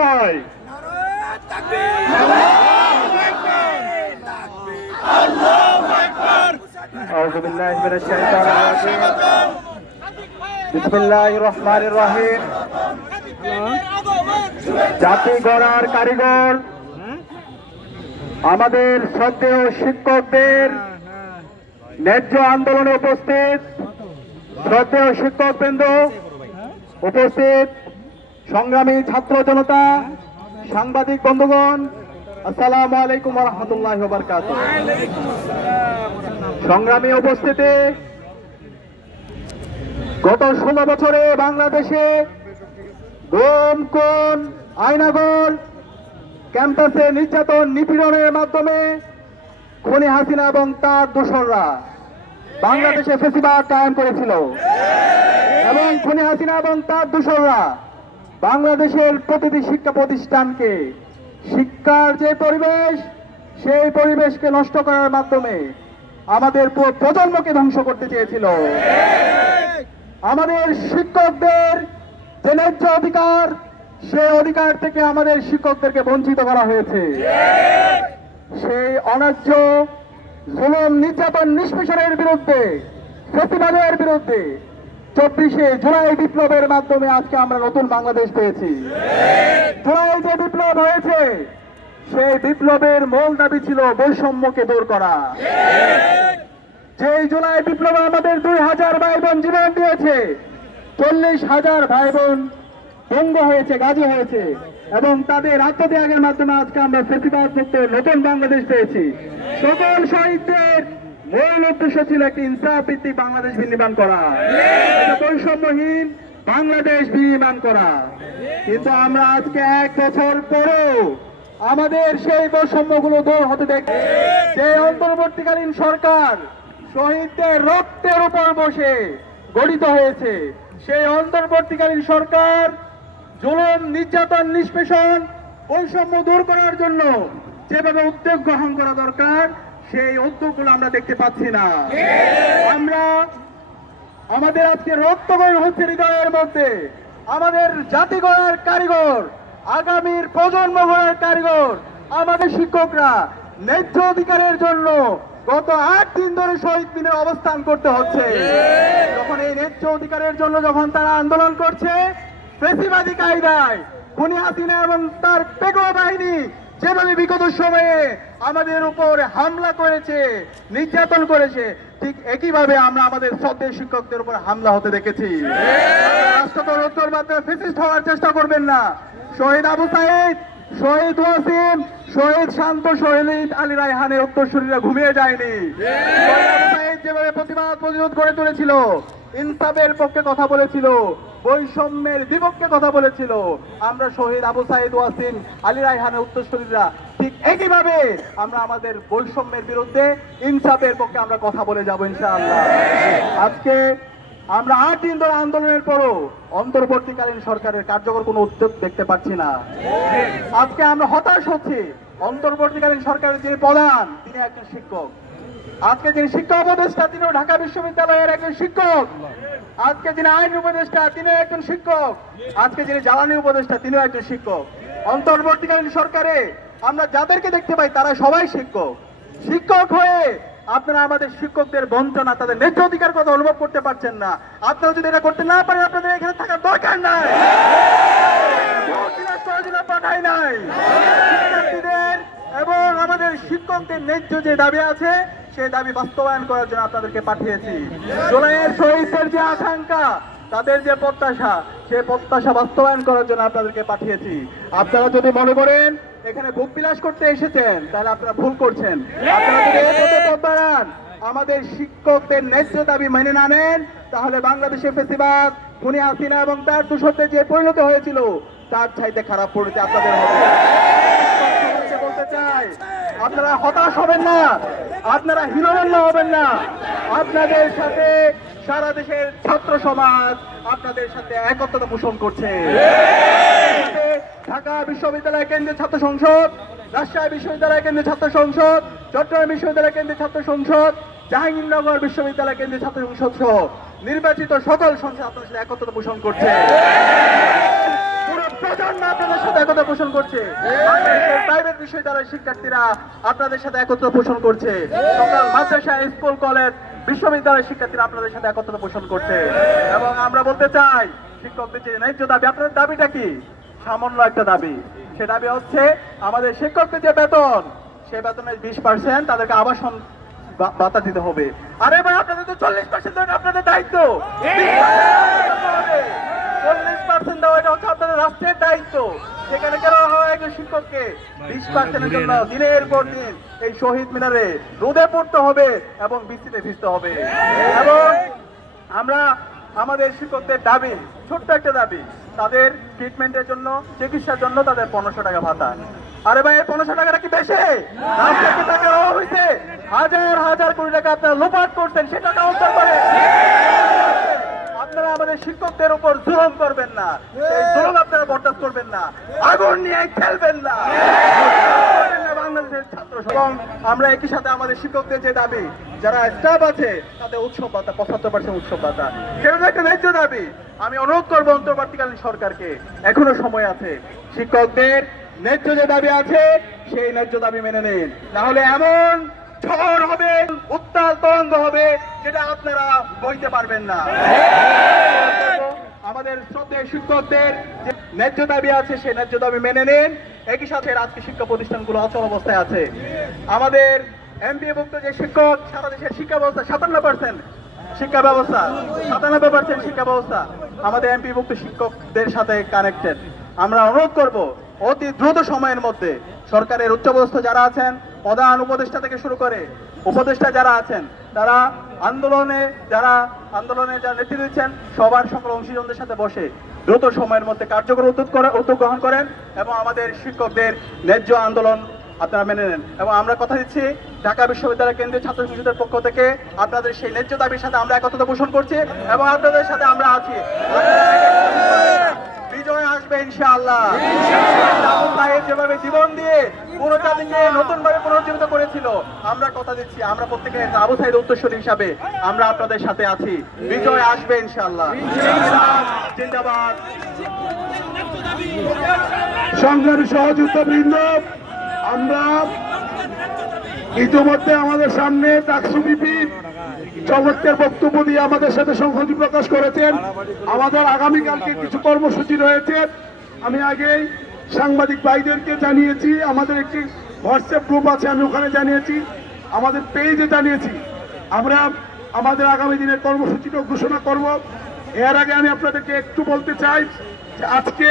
ভাই। আউযু বিল্লাহি মিনাশ শাইতানির রাজিম। বিসমিল্লাহির রহমানির রহিম। জাতি গড়ার কারিগর আমাদের শ্রদ্ধেয় শিক্ষকদের ন্যায্য আন্দোলনে উপস্থিত শ্রদ্ধেয় শিক্ষকবৃন্দ, উপস্থিত সংগ্রামী ছাত্র জনতা, সাংবাদিক বন্ধুগণ, আসসালামু আলাইকুম ওয়া রাহমাতুল্লাহি ওয়া বারাকাতুহু। সংগ্রামী উপস্থিতি, গত 16 বছরে বাংলাদেশে গুম, খুন, আয়নাগর, ক্যাম্পাসে নির্যাতন নিপীড়নের মাধ্যমে খুনি হাসিনা এবং তার দোসররা বাংলাদেশে ফ্যাসিবাদ কায়েম করেছিল এবং খুনি হাসিনা এবং তার দোসররা বাংলাদেশের প্রতিটি শিক্ষা প্রতিষ্ঠানকে, শিক্ষার যে পরিবেশ সেই পরিবেশকে নষ্ট করার মাধ্যমে আমাদের প্রজন্মকে ধ্বংস করতে চেয়েছিল। আমাদের শিক্ষকদের যে ন্যায্য অধিকার, সেই অধিকার থেকে আমাদের শিক্ষকদেরকে বঞ্চিত করা হয়েছে। সেই অন্যায্য জুলুম, নির্যাতন, নিষ্পেষণের বিরুদ্ধে, ফ্যাসিবাদের বিরুদ্ধে 24শে জুলাই বিপ্লবের মাধ্যমে আজকে আমরা নতুন বাংলাদেশ পেয়েছি। জুলাই যে বিপ্লব হয়েছে, সেই বিপ্লবের মূল দাবি ছিল বৈষম্যকে দূর করা। যেই জুলাই বিপ্লবে আমাদের 2000 ভাই বোন জীবন দিয়েছে, 40,000 ভাই বোন ভঙ্গ হয়েছে, গাজী হয়েছে এবং তাদের আত্মত্যাগের মাধ্যমে আজকে আমরা ফ্যাসিবাদ মুক্ত নতুন বাংলাদেশ পেয়েছি। সকল শহীদদের মূল উদ্দেশ্য ছিল একটি ইনসাফ ভিত্তিক বাংলাদেশ বিনির্মাণ করা, বৈষম্যহীন বাংলাদেশ বিনির্মাণ করা। কিন্তু আমরা আজকে 1 বছর পরেও আমাদের সেই বৈষম্যগুলো দূর হতে দেখি। যে অন্তর্বর্তীকালীন সরকার শহীদদের রক্তের উপর বসে গঠিত হয়েছে, সেই অন্তর্বর্তীকালীন সরকার জুলুম, নির্যাতন, নিষ্পেষণ, বৈষম্য দূর করার জন্য যেভাবে উদ্যোগ গ্রহণ করা দরকার, সেই উদ্যোগগুলো আমরা দেখতে পাচ্ছি না। আমরা আমাদের আজকে রক্তক্ষরণ হচ্ছে হৃদয়ের মধ্যে। আমাদের জাতি গড়ার কারিগর, আগামীর প্রজন্ম গড়ার কারিগর আমাদের শিক্ষকরা ন্যায্য অধিকারের জন্য গত 8 দিন ধরে শহীদ মিনারে অবস্থান করতে হচ্ছে। যখন এই ন্যায্য অধিকারের জন্য যখন তারা আন্দোলন করছে, ফ্যাসিবাদী কায়দায় খুনি হাসিনা এবং তার পেগো বাহিনী যেভাবে বিগত সময়ে আমাদের উপর হামলা করেছে, নির্যাতন করেছে, ঠিক একইভাবে আমরা আমাদের শ্রদ্ধেয় শিক্ষকদের উপর হামলা হতে দেখেছি। রাষ্ট্রদ্রোহের মাধ্যমে ফ্যাসিস্ট হওয়ার চেষ্টা করবেন না। শহীদ আবু সাইদ, শহীদ ওয়াসিম, শহীদ শান্ত, শহীদ আলী রায়হানের উত্তরসূরিরা ঘুমিয়ে যায়নি। শহীদ আবু সাইদ যেভাবে প্রতিবাদ প্রতিরোধ করে তুলেছিল, ইনসাফের পক্ষে কথা বলেছিল, বৈষম্যের বিপক্ষে কথা বলেছিল, আমরা শহীদ আবু সাইদ, ওয়াসিম, আলী রায়হানের উত্তরসূরিরা ঠিক একইভাবে আমরা আমাদের বৈষম্যের বিরুদ্ধে, ইনসাফের পক্ষে আমরা কথা বলে যাব ইনশাআল্লাহ। আজকে আমরা 8 দিন ধরে আন্দোলনের পরও অন্তর্বর্তীকালীন সরকারের কার্যকর কোনো উদ্যোগ দেখতে পাচ্ছি না। আজকে আমরা হতাশ হচ্ছি। অন্তর্বর্তীকালীন সরকারের যিনি প্রধান, তিনি একজন শিক্ষক। আজকে যিনি শিক্ষা উপদেষ্টা, তিনিও ঢাকা বিশ্ববিদ্যালয়ের একজন শিক্ষক। আজকে যিনি আইন উপদেষ্টা, তিনিও একজন শিক্ষক। আজকে যিনি জ্বালানি উপদেষ্টা, তিনিও একজন শিক্ষক। অন্তর্বর্তীকালীন সরকারে আমরা যাদেরকে দেখতে পাই তারা সবাই শিক্ষক। শিক্ষক হয়ে আপনারা আমাদের শিক্ষকদের বঞ্চনা, তাদের ন্যায্য অধিকার কথা অনুভব করতে পারছেন না। আপনারা যদি এটা করতে না পারেন, আপনাদের এখানে থাকার দরকার নাই। পাঠাই নাই। শিক্ষার্থীদের এবং আমাদের শিক্ষকদের ন্যায্য যে দাবি আছে, সেই দাবি বাস্তবায়ন করার জন্য আপনাদেরকে পাঠিয়েছি। জুলাইয়ের শহীদদের যে আকাঙ্ক্ষা, তাদের যে প্রত্যাশা, সেই প্রত্যাশা বাস্তবায়ন করার জন্য আপনাদেরকে পাঠিয়েছি। আপনারা যদি মনে করেন এখানে ভোগ বিলাস করতে এসেছেন, তাহলে আপনারা ভুল করছেন। আপনারা যদি এই পথে পথ বাড়ান, আমাদের শিক্ষকদের ন্যায্য দাবি মেনে না নেন, তাহলে বাংলাদেশে ফ্যাসিবাদ, খুনি হাসিনা এবং তার দোসরদের যে পরিণত হয়েছিল, তার চাইতে খারাপ পরিণতি আপনাদের হবে। বলতে চাই, আপনারা হতাশ হবেন না, আপনারা হীনমন্য হবেন না। আপনাদের সাথে সারা দেশের ছাত্র সমাজ আপনাদের সাথে একত্রতা পোষণ করছে। ঢাকা বিশ্ববিদ্যালয় কেন্দ্রীয় ছাত্র সংসদ, রাজশাহী বিশ্ববিদ্যালয় কেন্দ্রীয় ছাত্র সংসদ, চট্টগ্রাম বিশ্ববিদ্যালয় কেন্দ্রীয় ছাত্র সংসদ, জাহাঙ্গীরনগর বিশ্ববিদ্যালয় কেন্দ্রীয় ছাত্র সংসদ সহ নির্বাচিত সকল সংসদ আপনার সাথে একত্রতা পোষণ করছে। পুরো প্রজন্ম আপনাদের সাথে একতা পোষণ করছে। প্রাইভেট বিশ্ববিদ্যালয়ের শিক্ষার্থীরা আপনাদের সাথে একত্র পোষণ করছে। সকাল মাদ্রাসা, স্কুল, কলেজ, বিশ্ববিদ্যালয়ের শিক্ষার্থীরা আপনাদের সাথে একত্র পোষণ করছে। এবং আমরা বলতে চাই, শিক্ষকদের যে ন্যায্য দাবি, আপনাদের দাবিটা কি? সামান্য একটা দাবি। সে দাবি হচ্ছে আমাদের শিক্ষকদের যে বেতন, সেই বেতনের 20% তাদেরকে আবাসন ভাতা দিতে হবে। আরে ভাই, আপনাদের তো 40% আপনাদের দায়িত্ব। 40% দেওয়া, এটা হচ্ছে আপনাদের রাষ্ট্রের দায়িত্ব। সেখানে কেন হয় একজন শিক্ষককে 20%-এর জন্য দিনের পর দিন এই শহীদ মিনারে রোদে পড়তে হবে এবং বৃষ্টিতে ভিজতে হবে। এবং আমরা আমাদের শিক্ষকদের দাবি, ছোট্ট একটা দাবি, তাদের ট্রিটমেন্টের জন্য, চিকিৎসার জন্য তাদের 1500 টাকা ভাতা। আরে ভাই, 1500 টাকাটা কি বেশি? রাষ্ট্রকে টাকা দেওয়া হয়েছে, হাজার হাজার কোটি টাকা আপনারা লোপাট করছেন, সে টাকা উদ্ধার করে। আপনারা আমাদের শিক্ষকদের উপর জুলুম করবেন না, এই জুলুম আপনারা বরদাস্ত করবেন না, আগুন নিয়ে খেলবেন না বাংলাদেশের ছাত্র। এবং আমরা একই সাথে আমাদের শিক্ষকদের যে দাবি, যারা স্টাফ আছে তাদের উৎসব ভাতা, 75% উৎসব ভাতা, সেটা একটা ন্যায্য দাবি। আমি অনুরোধ করবো অন্তর্বর্তীকালীন সরকারকে, এখনো সময় আছে, শিক্ষকদের ন্যায্য যে দাবি আছে সেই ন্যায্য দাবি মেনে নিন, না হলে এমন ঝড় হবে, উত্তাল তরঙ্গ হবে, যেটা আপনারা বইতে পারবেন না। আমাদের শ্রদ্ধেয় শিক্ষকদের যে ন্যায্য দাবি আছে সেই ন্যায্য দাবি মেনে নিন। একই সাথে আজকে শিক্ষা প্রতিষ্ঠানগুলো অচল অবস্থায় আছে। আমাদের এমপিভুক্ত যে শিক্ষক, সারা দেশের শিক্ষা ব্যবস্থা 57% শিক্ষা ব্যবস্থা, 97% শিক্ষা ব্যবস্থা আমাদের এমপিভুক্ত শিক্ষকদের সাথে কানেক্টেড। আমরা অনুরোধ করব, অতি দ্রুত সময়ের মধ্যে সরকারের উচ্চপদস্থ যারা আছেন, প্রধান উপদেষ্টা থেকে শুরু করে উপদেষ্টা যারা আছেন, তারা যারা নেতৃত্ব দিচ্ছেন, সবার সকল অংশীজনদের সাথে বসে দ্রুত সময়ের মধ্যে কার্যকর উদ্যোগ গ্রহণ করেন এবং আমাদের শিক্ষকদের ন্যায্য আন্দোলন আপনারা মেনে নেন। এবং আমরা কথা দিচ্ছি, ঢাকা বিশ্ববিদ্যালয় কেন্দ্রীয় ছাত্র সংসদের পক্ষ থেকে আপনাদের সেই ন্যায্য দাবির সাথে আমরা একত্রতা পোষণ করছি এবং আপনাদের সাথে আমরা আছি। বিজয় আসবে ইনশাআল্লাহ। আবু সাহেব যেভাবে জীবন দিয়ে পুরো জাতিকে নতুন ভাবে পুনর্জীবিত করেছিল, আমরা কথা দিচ্ছি, আমরা প্রত্যেকে আবু সাহেবের উত্তরসূরি হিসাবে আমরা আপনাদের সাথে আছি। বিজয় আসবে ইনশাআল্লাহ। জিন্দাবাদ। সংগ্রামী সহযোদ্ধা-বৃন্দ, আমরা ইতিমধ্যে আমাদের সামনে ডাকসু বিপি চমৎকার বক্তব্য দিয়ে আমাদের সাথে সংহতি প্রকাশ করেছেন। আমাদের আগামীকালকে কিছু কর্মসূচি রয়েছে। আমি আগেই সাংবাদিক ভাইদেরকে জানিয়েছি, আমাদের একটি হোয়াটসঅ্যাপ গ্রুপ আছে, আমি ওখানে জানিয়েছি, আমাদের পেজে জানিয়েছি। আমরা আমাদের আগামী দিনের কর্মসূচিটা ঘোষণা করব। এর আগে আমি আপনাদেরকে একটু বলতে চাই যে আজকে